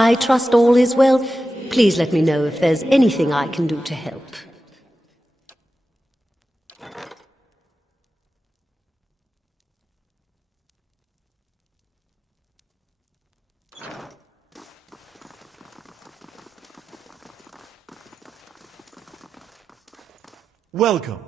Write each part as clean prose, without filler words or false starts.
I trust all is well. Please let me know if there's anything I can do to help. Welcome.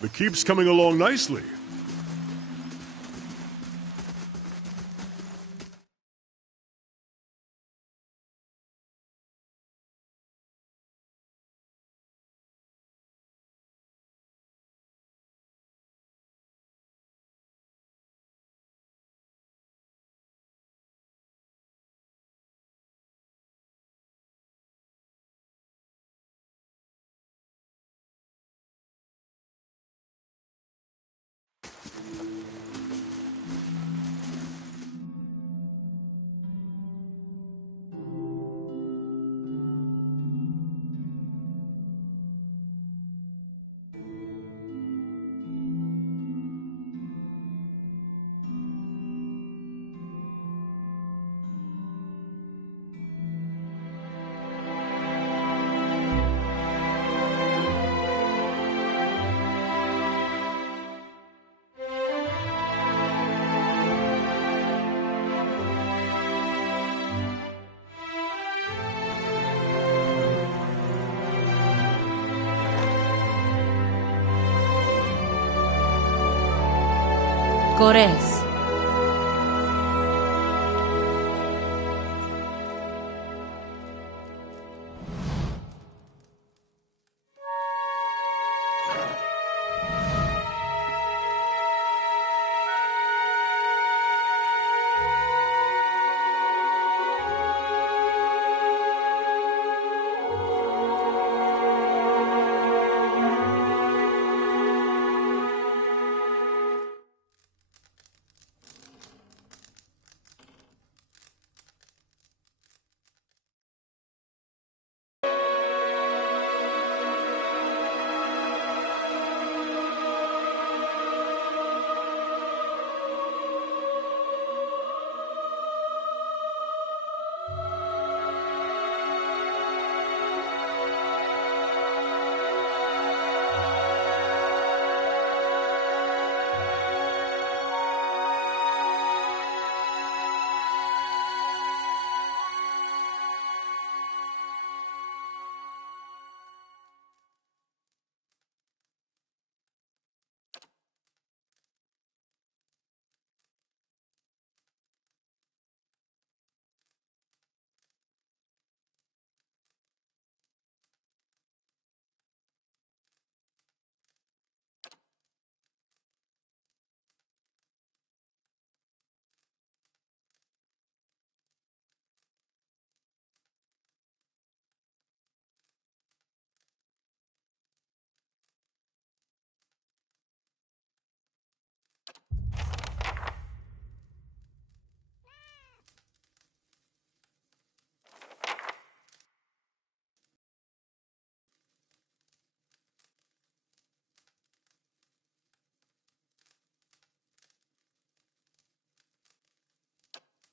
The keep's coming along nicely. Gores.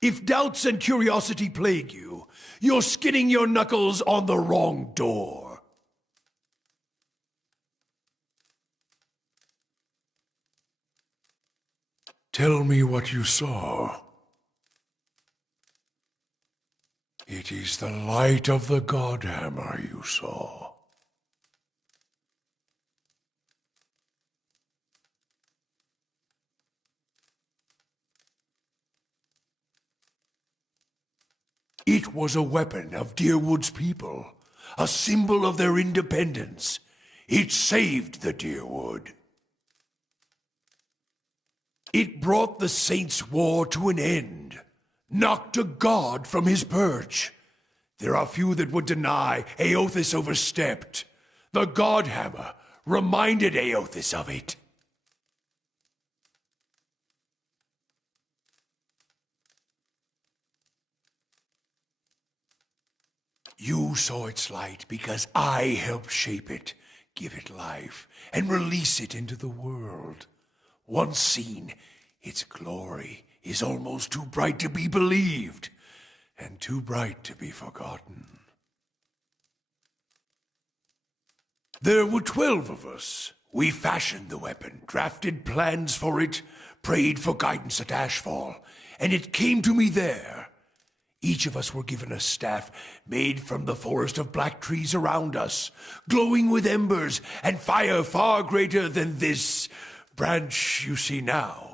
If doubts and curiosity plague you, you're skinning your knuckles on the wrong door. Tell me what you saw. It is the light of the Godhammer you saw. It was a weapon of Deerwood's people, a symbol of their independence. It saved the Deerwood. It brought the Saints' War to an end, knocked a god from his perch. There are few that would deny Eothas overstepped. The Godhammer reminded Eothas of it. You saw its light because I helped shape it, give it life, and release it into the world. Once seen, its glory is almost too bright to be believed, and too bright to be forgotten. There were 12 of us. We fashioned the weapon, drafted plans for it, prayed for guidance at Ashfall, and it came to me there. Each of us were given a staff made from the forest of black trees around us, glowing with embers and fire far greater than this branch you see now.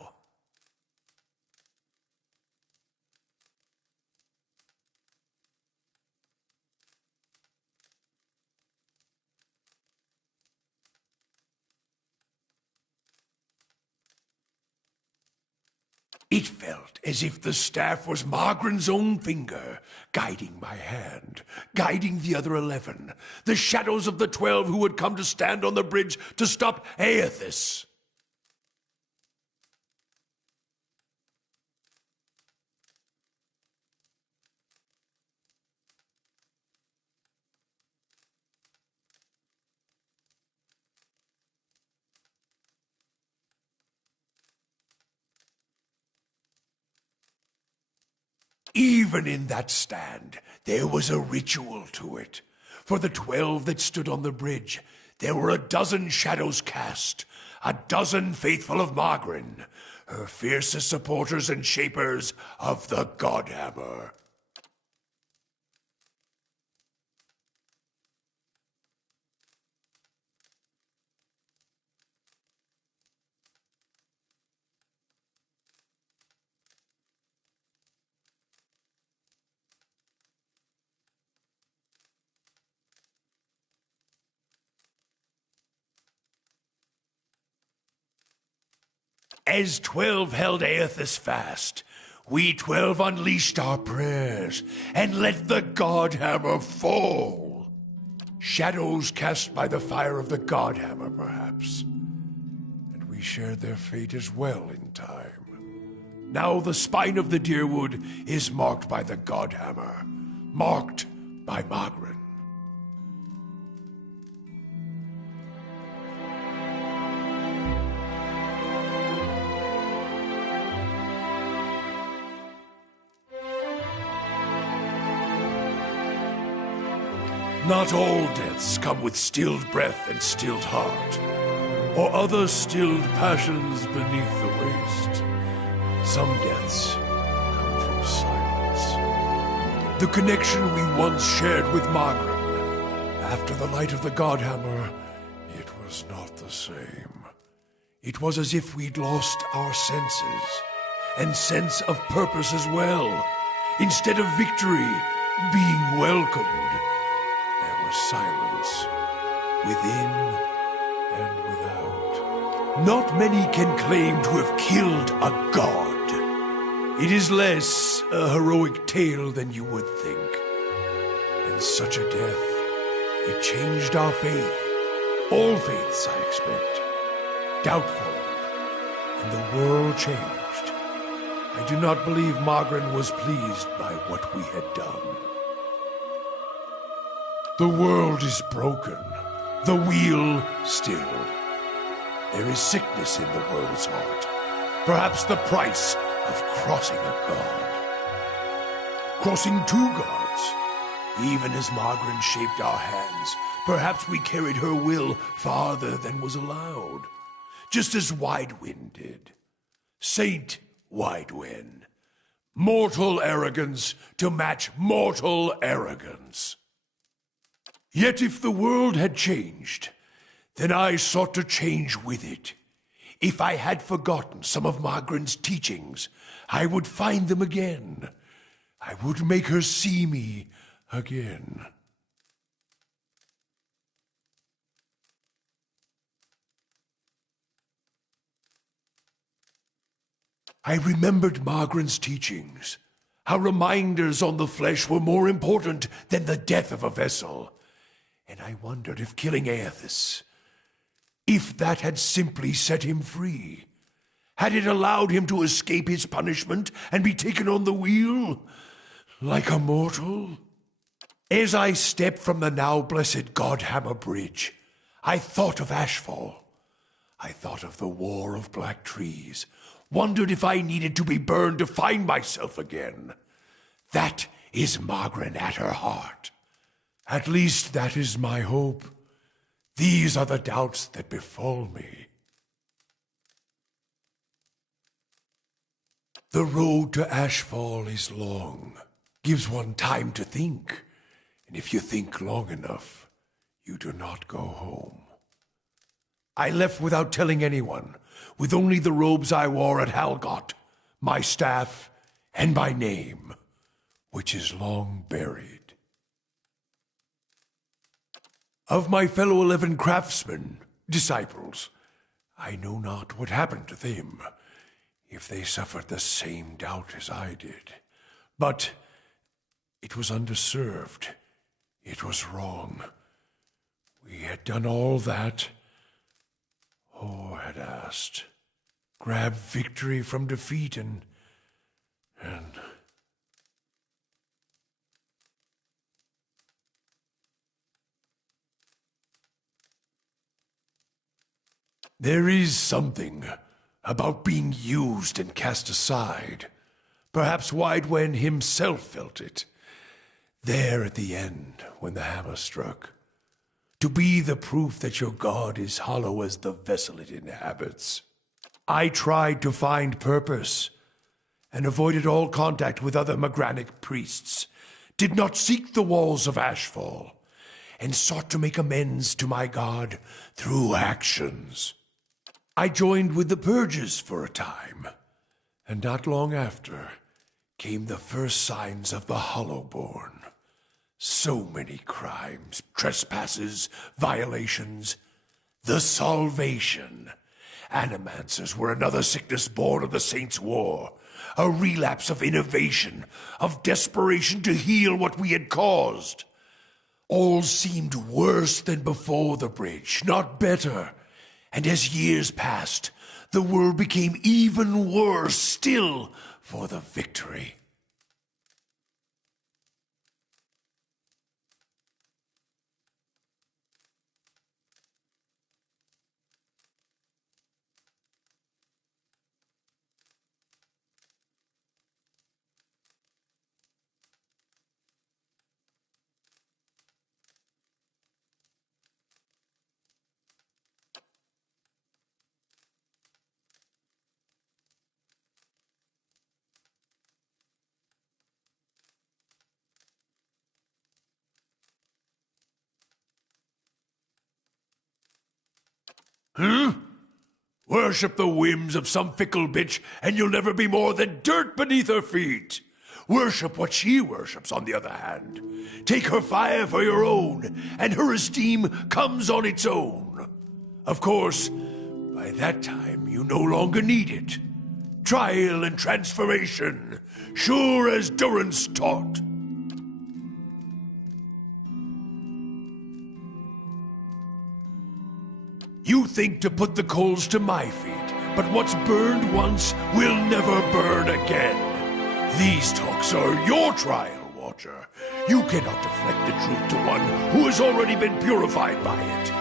It felt as if the staff was Margaren's own finger, guiding my hand, guiding the other 11, the shadows of the 12 who would come to stand on the bridge to stop Eothas. Even in that stand, there was a ritual to it. For the 12 that stood on the bridge, there were a dozen shadows cast, a dozen faithful of Margren, her fiercest supporters and shapers of the Godhammer. As 12 held Eothas fast, we 12 unleashed our prayers and let the Godhammer fall. Shadows cast by the fire of the Godhammer, perhaps. And we shared their fate as well in time. Now the spine of the Deerwood is marked by the Godhammer, marked by Margren. Not all deaths come with stilled breath and stilled heart, or other stilled passions beneath the waste. Some deaths come from silence. The connection we once shared with Margaret, after the light of the Godhammer, it was not the same. It was as if we'd lost our senses, and sense of purpose as well. Instead of victory, being welcomed, silence, within and without. Not many can claim to have killed a god. It is less a heroic tale than you would think. And such a death, it changed our faith. All faiths, I expect. Doubtful. And the world changed. I do not believe Margren was pleased by what we had done. The world is broken, the wheel still. There is sickness in the world's heart, perhaps the price of crossing a god. crossing two gods. Even as Margaret shaped our hands, perhaps we carried her will farther than was allowed, just as Widewind did. Saint Widewind. Mortal arrogance to match mortal arrogance. Yet if the world had changed, then I sought to change with it. If I had forgotten some of Margaret's teachings, I would find them again. I would make her see me again. I remembered Margaret's teachings, how reminders on the flesh were more important than the death of a vessel. And I wondered if killing Aethys, if that had simply set him free. Had it allowed him to escape his punishment and be taken on the wheel like a mortal? As I stepped from the now blessed Godhammer Bridge, I thought of Ashfall. I thought of the War of Black Trees, wondered if I needed to be burned to find myself again. That is Margaret at her heart. At least that is my hope. These are the doubts that befall me. The road to Ashfall is long, gives one time to think, and if you think long enough, you do not go home. I left without telling anyone, with only the robes I wore at Halgot, my staff, and my name, which is long buried. Of my fellow 11 craftsmen, disciples, I know not what happened to them, if they suffered the same doubt as I did. But it was underserved. It was wrong. We had done all that Or had asked. Grab victory from defeat and... There is something about being used and cast aside. Perhaps Widewen himself felt it. There at the end, when the hammer struck. To be the proof that your god is hollow as the vessel it inhabits. I tried to find purpose, and avoided all contact with other Magranic priests. Did not seek the walls of Ashfall, and sought to make amends to my god through actions. I joined with the Purges for a time, and not long after came the first signs of the Hollowborn. So many crimes, trespasses, violations. The Salvation. Animancers were another sickness born of the Saints' War. A relapse of innovation, of desperation to heal what we had caused. All seemed worse than before the bridge, not better. And as years passed, the world became even worse still for the victory. Worship the whims of some fickle bitch, and you'll never be more than dirt beneath her feet. Worship what she worships, on the other hand. Take her fire for your own, and her esteem comes on its own. Of course, by that time, you no longer need it. Trial and transformation, sure as Durance taught. You think to put the coals to my feet, but what's burned once will never burn again. These talks are your trial, Watcher. You cannot deflect the truth to one who has already been purified by it.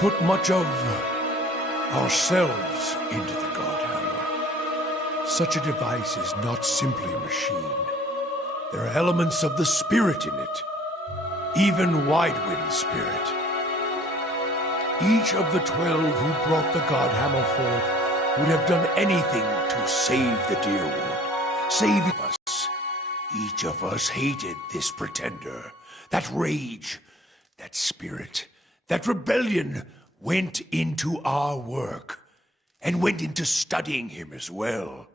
put much of ourselves into the Godhammer. Such a device is not simply a machine. There are elements of the spirit in it, even Widewind's spirit. Each of the 12 who brought the Godhammer forth would have done anything to save the Deerwood, save us. Each of us hated this pretender. That rage, that spirit, that rebellion went into our work, and went into studying him as well.